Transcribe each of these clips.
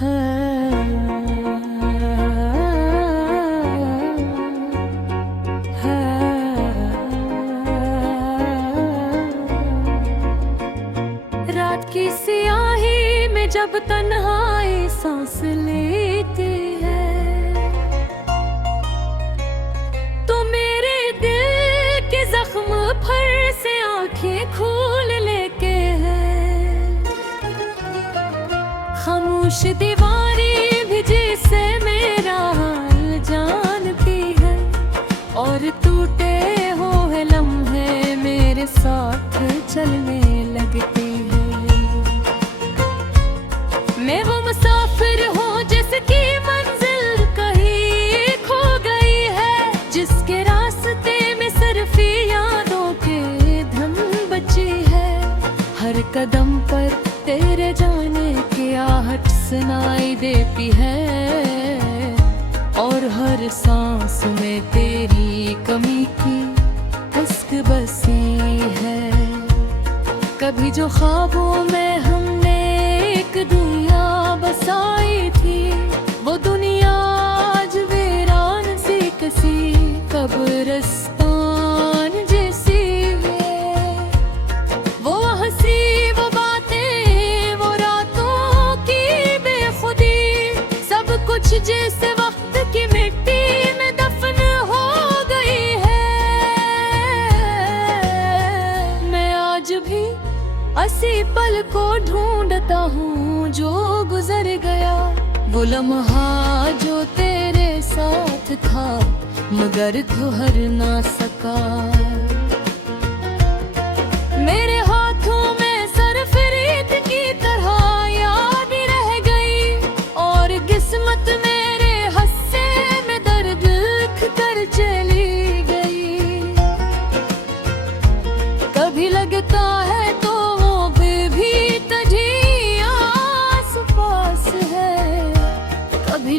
रात की सियाही में जब तन्हाई सांस लेती है, तो मेरे दिल के जख्म पर से आंखें खोल लेके है। खामोश दीवारें भी जिसे मेरा हाल जानती है, और टूटे हुए लम्हे मेरे साथ चलने लगती है। मैं वो मुसाफिर हूँ जिसकी मंजिल कहीं खो गई है, जिसके रास्ते में सिर्फ यादों के धम बची है। हर कदम पर तेरे जाने की आहट सुनाई देती है, और हर सांस में तेरी कमी की खुश्क बसी है। कभी जो ख्वाबों में हमने एक दुनिया बसाई थी, वो दुनिया आज वीरान सी किसी कब्रिस्तान जैसी है। वो हंसी, वो बातें, वो रातों की बेखुदी, सब कुछ जैसे वक्त की मिट्टी में दफन हो गई है। मैं आज भी इसी पल को ढूंढता हूँ जो गुजर गया, वो लम्हा जो तेरे साथ था मगर ठहर ना सका। मेरे हाथों में सरफ रेत की तरह याद रह गई, और किस्मत मेरे हस्से में दर्द लिख कर चली गई। कभी लगता है तो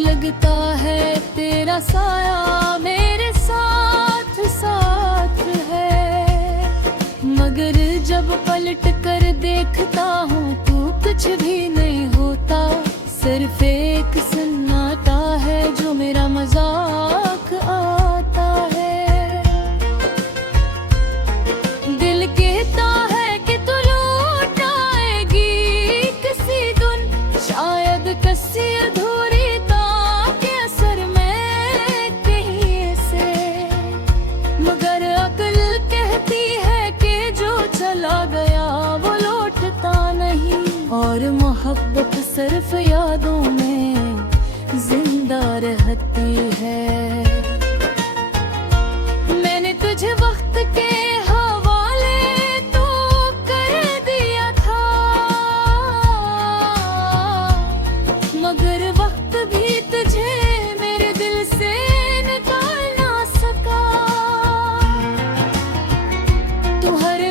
लगता है तेरा साया मेरे साथ साथ है, मगर जब पलट कर देखता हूँ तो कुछ भी नहीं होता। सिर्फ एक सन्नाटा है जो मेरा मजाक आता है। दिल कहता है कि तू लौट आएगी किसी दिन, शायद किसी अधूरी चला गया वो लौटता नहीं, और मोहब्बत सिर्फ यादों में जिंदा रहती है। मैंने तुझे वक्त के हवाले तो कर दिया था, मगर वक्त भी तुझे मेरे दिल से निकाल ना सका। तू हर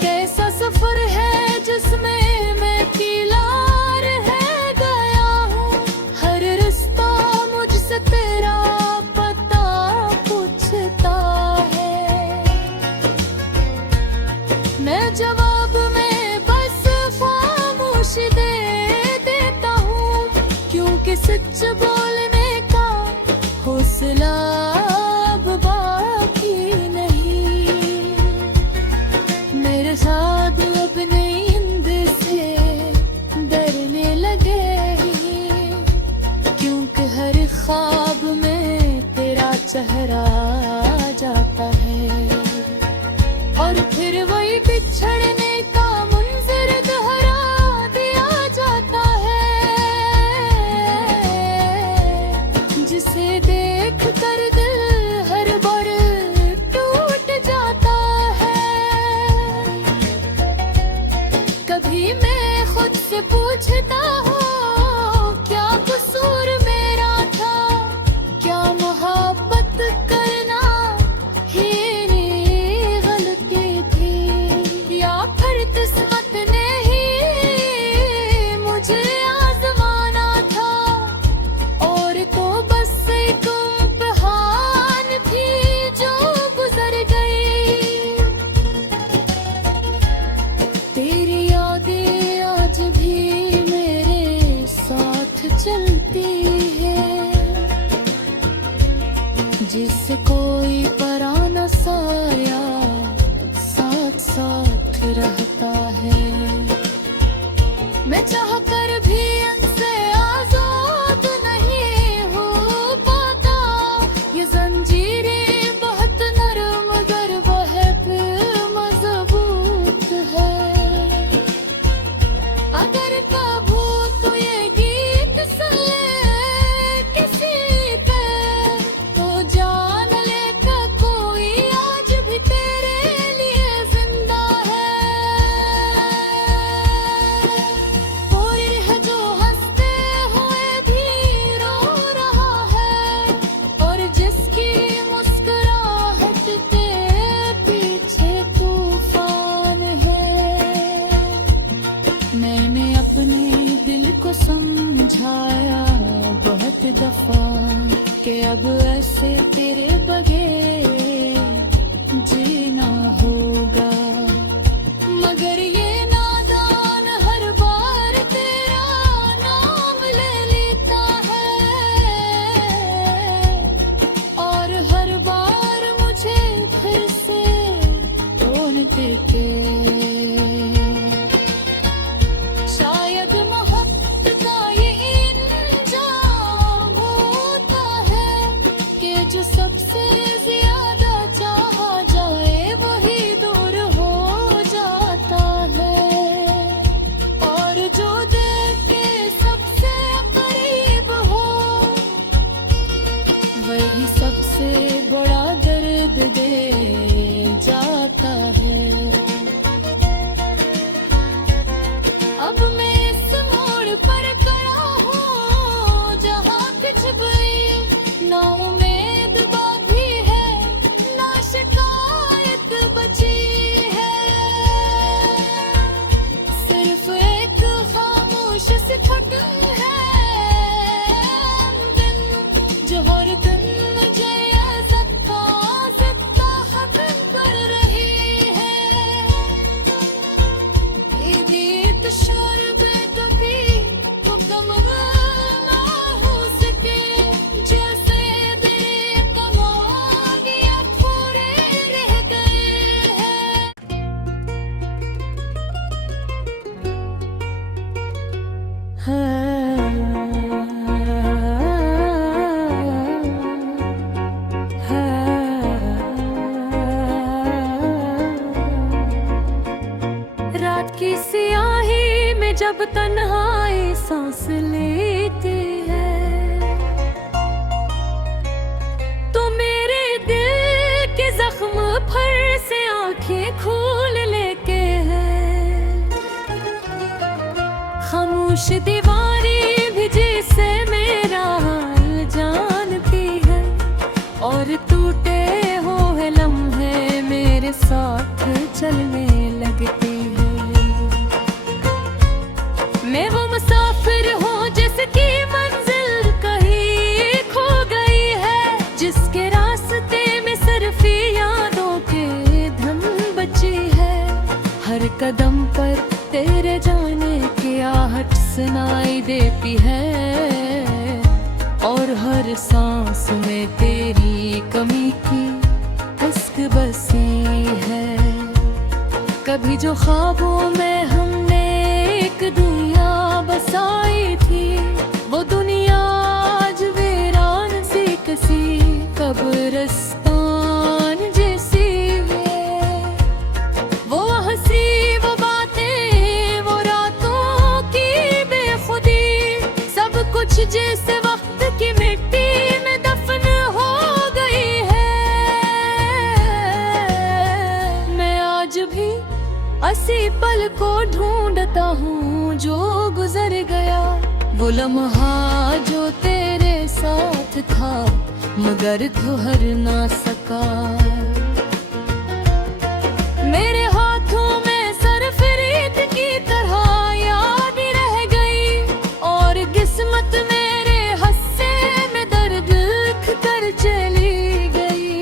कैसा सफर है जिसमें मैं अकेला रह गया हूँ। हर रिश्ता मुझसे तेरा पता पूछता है, मैं जवाब में बस खामोशी दे देता हूँ, क्योंकि सच बोलने का हौसला साथ अपने नींद से डरने लगे, क्योंकि हर ख्वाब में तेरा चेहरा जाता है, और फिर वही बिछड़ने का मुंजर दोहरा दिया जाता है। के। शायद मोहब्बत का ये इंजाम होता है कि जो सबसे ज्यादा चाहा जाए वही दूर हो जाता है, और जो दिल के सबसे करीब हो वही सबसे बड़ा दर्द दे जाता है। अब मैं इस मोड़ पर खड़ा हूँ जहाँ कुछ भी ना उम्मीद बाकी है ना शिकायत बची है। सिर्फ एक खामोश सी घटन है दिन जो हर दिन मुझे ज़िंदा खत्म कर रही है। ये गीत शरबत भी तो कम ना हो सके, जैसे दिल कमानियाँ थोड़े रह गए हैं। रात की सियाही में जब तन्हाई सांस लेती है तो मेरे दिल के जख्म पर से आंखें खोल लेके है। खामोश दीवारी भी जिसे मेरा हाल जानती है, और टूटे हुए लम्हे मेरे साथ चलने लगती है। मैं वो मुसाफिर हूँ जिसकी मंजिल कहीं खो गई है, जिसके रास्ते में सिर्फ यादों के धम बची है। हर कदम पर तेरे जाने की आहट सुनाई देती है, और हर सांस में तेरी कमी की हस्क बसी है। कभी जो ख्वाबों में हमने एक दुनिया बसाई थी, वो दुनिया आज वीरान सी कसी कब्रिस्तान जैसी है। वो हंसी वो बातें वो रातों की बेखुदी, सब कुछ जैसे वक्त की मिट्टी में दफन हो गई है। मैं आज भी इसी पल को ढूंढता हूँ जो गुजर गया, वो लम्हा जो तेरे साथ था मगर ठहर ना सका। मेरे हाथों में सरफरीद की तरह याद रह गई, और किस्मत मेरे हस्से में दर्द लिख कर चली गई।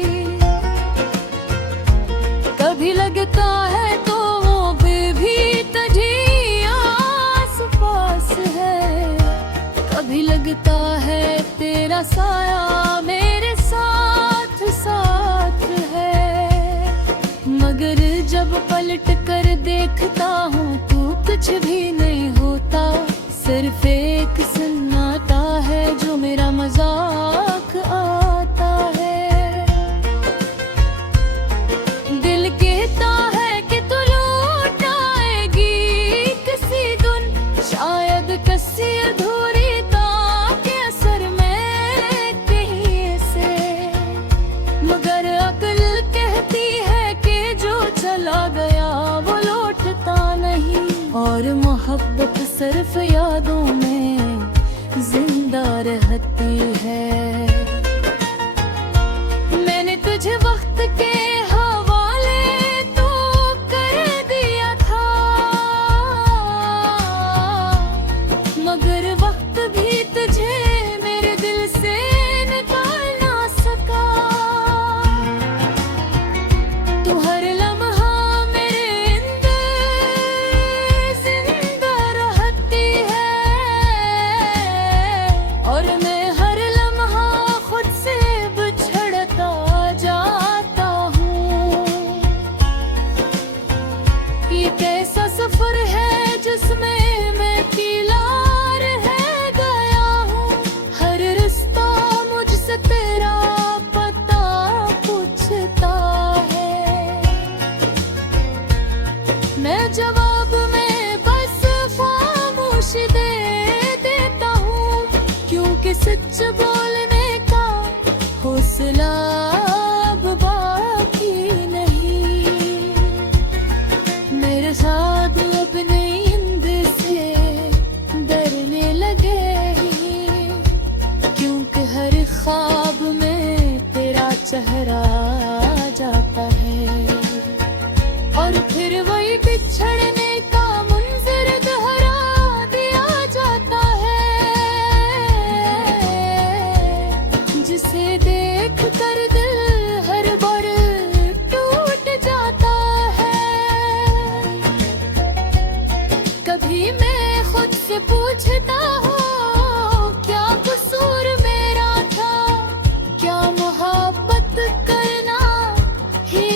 कभी लगता है तो वो भी तुझी आस पास है, कभी लगता है तेरा साया मेरे साथ साथ है। मगर जब पलट कर देखता हूँ तो कुछ भी नहीं होता, सिर्फ एक सन्नाटा है जो मेरा मजाक आता है। दिल कहता है कि तू लौट आएगी किसी दिन, शायद किसी अधूरी के असर में कहीं से, मगर अक्ल कहती है कि जो चला गया वो लौटता नहीं, और मोहब्बत सिर्फ यादों में जिंदा रहती है। मैंने तुझे वक्त के हवाले तो कर दिया था, मगर वक्त भी तुझे मेरे दिल से निकाल ना सका। तू हर लम्हा मेरे अंदर जिंदा रहती है, सफर है जिसमें मैं किलार है गया हूँ। हर रिश्ता मुझसे तेरा पता पूछता है, मैं जवाब में बस खामोशी दे देता हूँ, क्योंकि सच बोलने का हौसला अब बाकी नहीं। मेरे साथ अपने नींद से डरने लगे ही, क्योंकि हर ख्वाब में तेरा चेहरा आ जाता है। और फिर वही बिछड़ने का मुंज़िर दोहरा दिया जाता है, जिसे देख कर दिल हर बार टूट जाता है। कभी मैं खुद से पूछता हूँ, क्या कसूर मेरा था? क्या मोहब्बत करना ही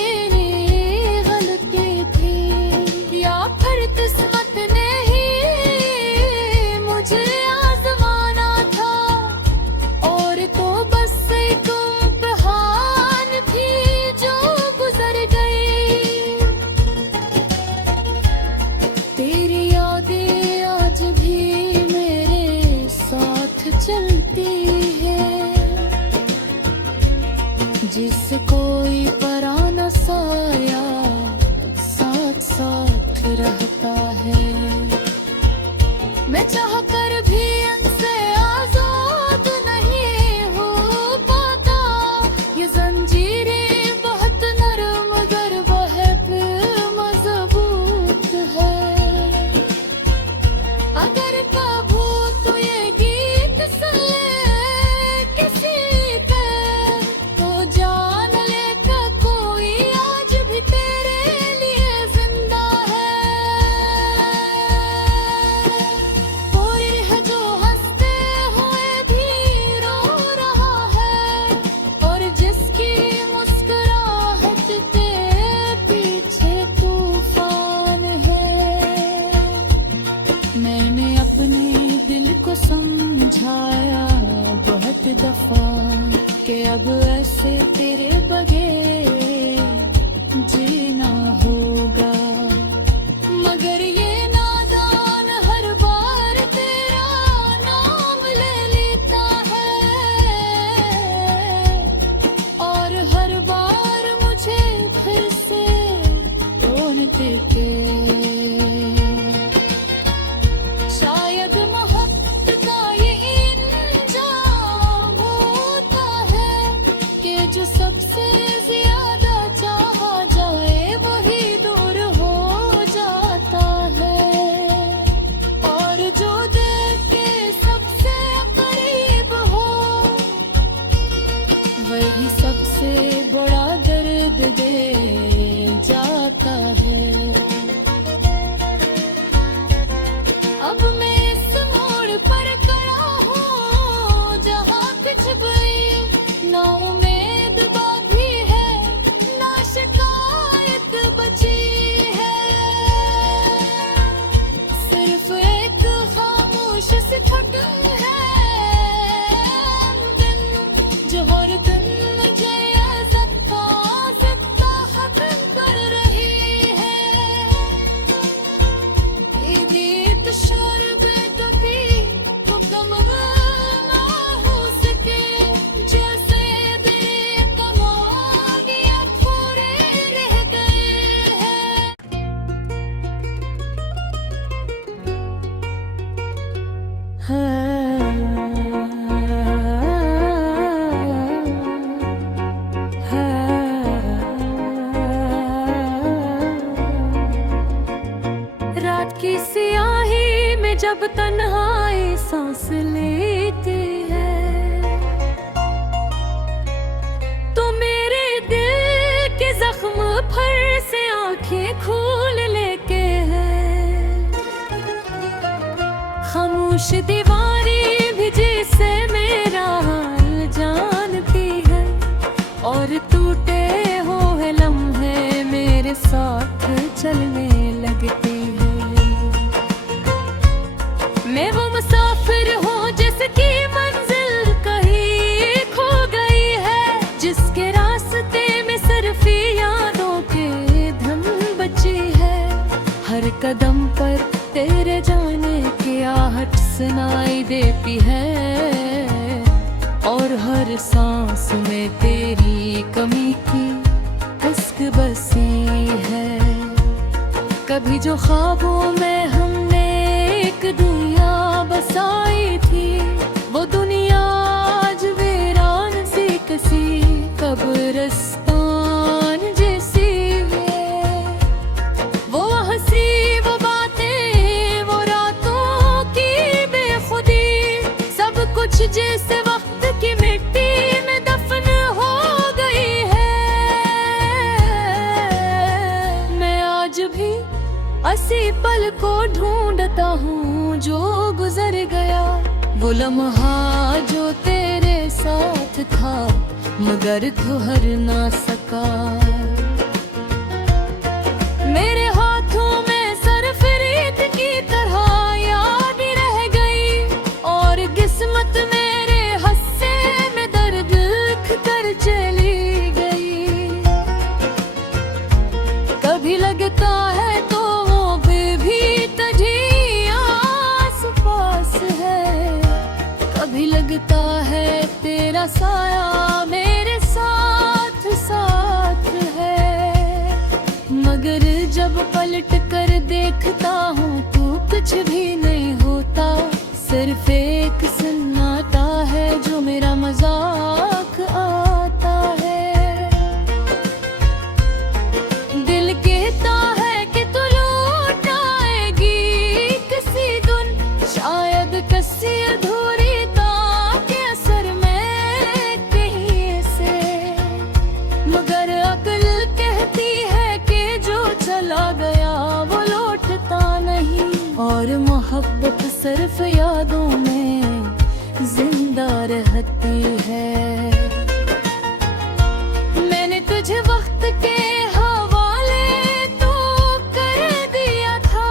गलती थी, या फिर किस्मत ने ही मुझे आजमाना था? और तो बस एक इम्तिहान थी जो गुजर गई। तेरी यादें आज भी मेरे साथ चलती है, जिससे कोई पराना साया साथ साथ रहता है। मैं चाह कर भी इनसे आजाद नहीं हो पाता, ये जंजीरें बहुत नरम मगर बहुत मजबूत है। अगर कबू तू ये गीत सुन ले किसी पे, तो जान ले कि कोई आज भी तेरे लिए जिंदा है। कोई है जो हंसते हुए भी रो रहा है, और जिसकी मुस्कुराहट के पीछे तूफान है। मैंने अपने दिल को समझाया बहुत दफा कि अब ऐसे तेरे बगैर जीना होगा, मगर ये नादान हर बार तेरा नाम ले लेता है, और हर बार मुझे फिर से ढूंढते के। शायद मोहब्बत का ये इंजाम होता है कि जो सबसे ज्यादा चाहा जाए वही दूर हो जाता है, और जो देख के सबसे करीब हो वही सबसे बड़ा दर्द दे जाता है। अब मैं इस मोड़ पर खड़ा हूँ जहाँ कुछ भी ना उम्मीद बाकी है, ना शिकायत बची है। सिर्फ एक खामोश सी थकन है दिन, जो हर दिन मुझे ज़िंदा ज़िंदा खत्म कर रही है। ये गीत शरबत भी तो कम ना हो सके, जैसे तेरे कमानियाँ थोड़े रह गए हैं। रात की सियाही में जब तन्हाई सांस लेती है, तो मेरे दिल के जख्म पर से आंखें खोल लेके है। खामोश दीवारें भी जिसे मेरा हाल जानती है, और टूटे हुए लम्हे मेरे साथ चलने लगती है। मुसाफिर हो जिसकी मंजिल कहीं खो गई है, जिसके रास्ते में सिर्फ यादों के धम बची है। हर कदम पर तेरे जाने की आहट सुनाई देती है, और हर सांस में तेरी कमी की खुश्क बसी है। कभी जो ख्वाबों में हमने एक दुनिया बसाई थी, वो दुनिया आज वीरान सी कसी कब्रिस्तान जैसी है। वो हंसी, वो बातें, वो रातों की बेखुदी, सब कुछ जैसे वक्त की मिट्टी में दफन हो गई है। मैं आज भी इसी पल को ढूंढता हूँ जो गुजर गया, वो लम्हा जो तेरे साथ था मगर ठहर ना सका। मेरे हाथों में सरफरीद की तरह याद रह गई, और किस्मत मेरे हस्से में दर्द लिख कर चली गई। कभी लगता है तो वो भी तुझी आस पास है, कभी लगता है तेरा साया मेरे साथ साथ है। मगर जब पलट कर देखता हूँ तो कुछ भी नहीं होता, सिर्फ एक सन्नाटा है जो मेरा मजाक आता है। दिल कहता है कि तू लौट आएगी किसी दिन, शायद किसी अधूरी तार के असर में कहीं से। मगर अक्ल कहती है कि जो चला गया वो लौटता नहीं, और मोहब्बत सिर्फ यादों में जिंदा रहती है। मैंने तुझे वक्त के हवाले तो कर दिया था,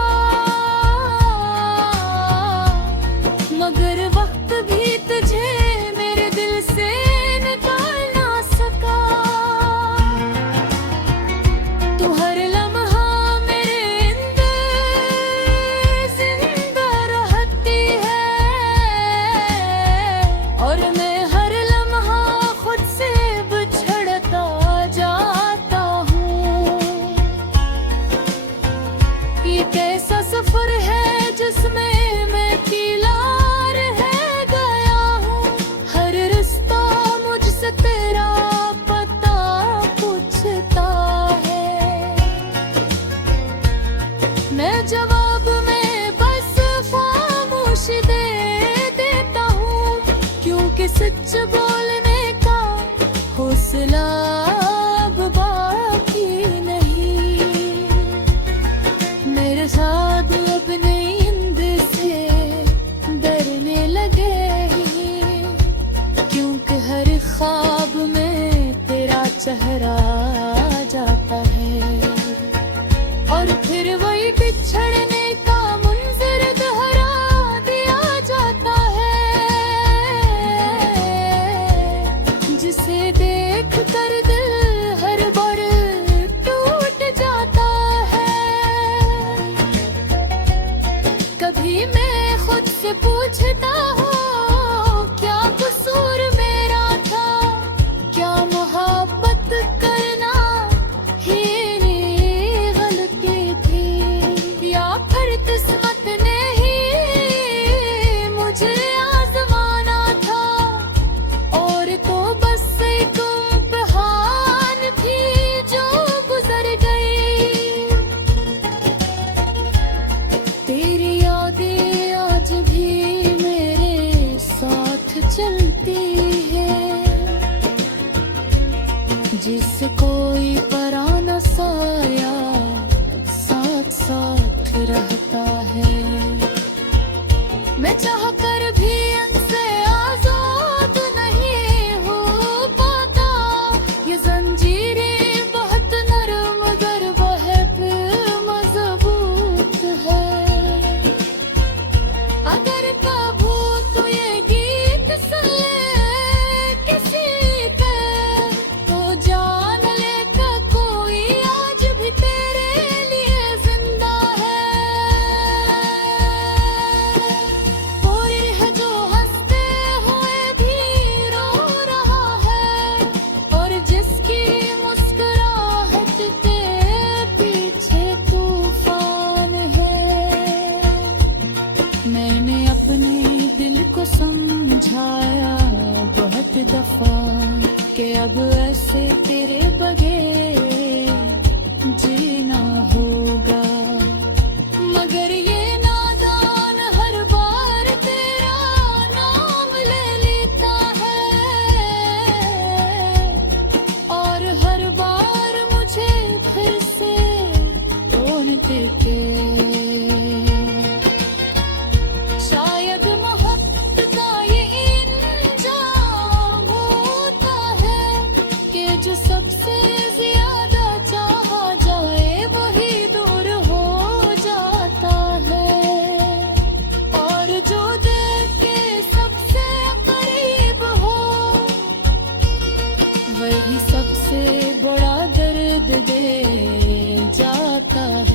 मगर वक्त भी तुझे मेरे दिल से निकाल ना सका। तू हर लम्हा मेरे अंदर जिंदा रहती है, और मैं हर लम्हा खुद से बिछड़ता जाता हूँ। ये कैसा सफर है जिसमें मैं अकेला रह गया हूँ, हर रिश्ता मुझसे तेरा पता पूछता है। मैं जवाब में बस खामोशी दे देता हूँ, क्योंकि सच बोलने का हौसला अब बाकी नहीं। मेरे साथ अपने नींद से डरने लगे ही, क्योंकि हर ख्वाब में तेरा चेहरा आ जाता है, और फिर वही बिछड़ने का मुंजर दोहरा दिया जाता है। जाता